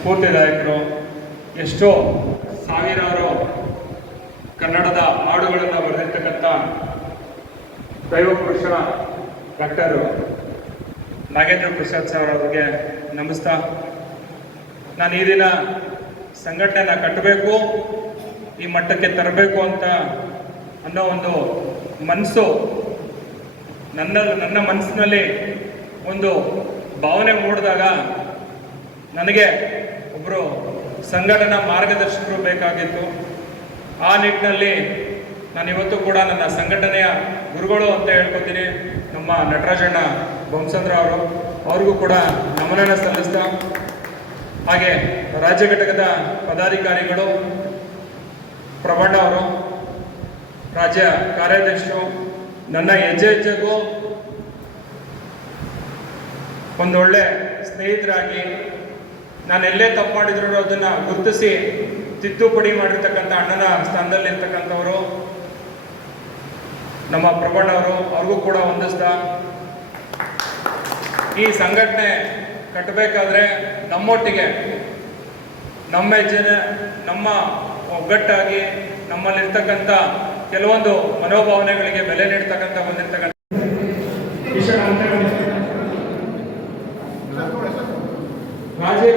ಸ್ಫೂರ್ತಿದಾಯಕರು. ಎಷ್ಟೋ ಸಾವಿರಾರು ಕನ್ನಡದ ಹಾಡುಗಳನ್ನು ಬರೆದಿರ್ತಕ್ಕಂಥ ದೈವಪುರುಷ ಡಾಕ್ಟರ್ ನಾಗೇಂದ್ರ ಪ್ರಸಾದ್ ಸರ್ ಅವರಿಗೆ ನಮಸ್ತಾ. ನಾನು ಈ ದಿನ ಸಂಘಟನೆನ ಕಟ್ಟಬೇಕು, ಈ ಮಟ್ಟಕ್ಕೆ ತರಬೇಕು ಅಂತ ಅನ್ನೋ ಒಂದು ಮನಸ್ಸು ನನ್ನ ಮನಸ್ಸಿನಲ್ಲಿ ಒಂದು ಭಾವನೆ ಮೂಡಿದಾಗ ನನಗೆ ಒಬ್ಬರು ಸಂಘಟನಾ ಮಾರ್ಗದರ್ಶಕರು ಬೇಕಾಗಿತ್ತು. ಆ ನಿಟ್ಟಿನಲ್ಲಿ ನಾನಿವತ್ತು ಕೂಡ ನನ್ನ ಸಂಘಟನೆಯ ಗುರುಗಳು ಅಂತ ಹೇಳ್ಕೊತೀನಿ, ನಮ್ಮ ನಟರಾಜಣ್ಣ ಬೊಮ್ಮಸಂದ್ರ ಅವ್ರಿಗೂ ಕೂಡ ನಮನನ ಸಲ್ಲಿಸ್ತಾ, ಹಾಗೆ ರಾಜ್ಯ ಘಟಕದ ಪದಾಧಿಕಾರಿಗಳು ಪ್ರಬಂಡ ಅವರು, ರಾಜ್ಯ ಕಾರ್ಯಾಧ್ಯಕ್ಷರು, ನನ್ನ ಹೆಜ್ಜೆ ಹೆಜ್ಜೆಗೂ ಒಂದೊಳ್ಳೆ ಸ್ನೇಹಿತರಾಗಿ ನಾನು ಎಲ್ಲೇ ತಪ್ಪು ಮಾಡಿದ್ರು ಅದನ್ನು ಗುರುತಿಸಿ ತಿದ್ದುಪಡಿ ಮಾಡಿರ್ತಕ್ಕಂಥ ಅಣ್ಣನ ಸ್ಥಾನದಲ್ಲಿರ್ತಕ್ಕಂಥವರು ನಮ್ಮ ಪ್ರಬಣ್ಣವರು, ಅವ್ರಿಗೂ ಕೂಡ ಹೊಂದಿಸ್ತಾ, ಈ ಸಂಘಟನೆ ಕಟ್ಟಬೇಕಾದ್ರೆ ನಮ್ಮೊಟ್ಟಿಗೆ ನಮ್ಮ ಹೆಜ್ಜೆನೆ ನಮ್ಮ ಒಗ್ಗಟ್ಟಾಗಿ ನಮ್ಮಲ್ಲಿರ್ತಕ್ಕಂಥ ಕೆಲವೊಂದು ಮನೋಭಾವನೆಗಳಿಗೆ ಬೆಲೆ ನೀಡ್ತಕ್ಕಂಥ ಬಂದಿರ್ತಕ್ಕಂಥ ರಾಜ್ಯ